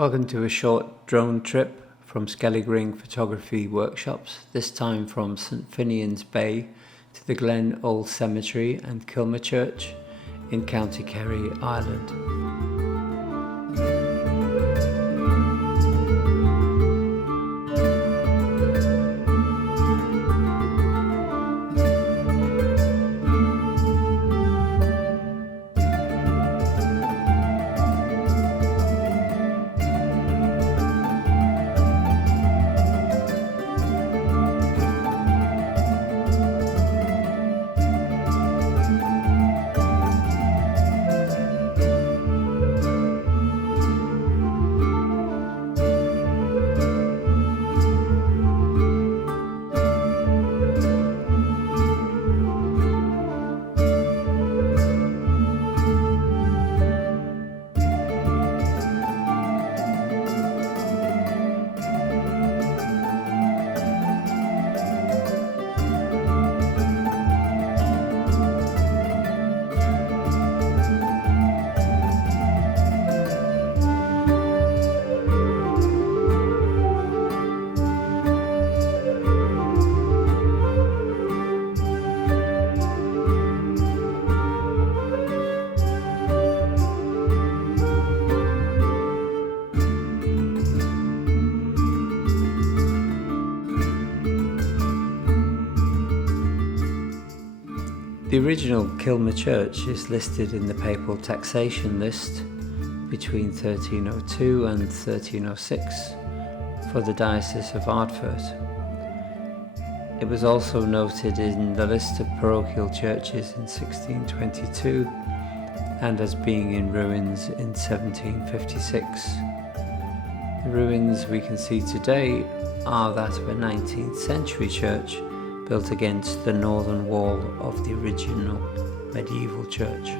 Welcome to a short drone trip from Skellig photography workshops, this time from St Finian's Bay to the Glen Old Cemetery and Killmagh Church in County Kerry, Ireland. The original Killmagh Church is listed in the papal taxation list between 1302 and 1306 for the Diocese of Ardfert. It was also noted in the list of parochial churches in 1622 and as being in ruins in 1756. The ruins we can see today are that of a 19th century church built against the northern wall of the original medieval church.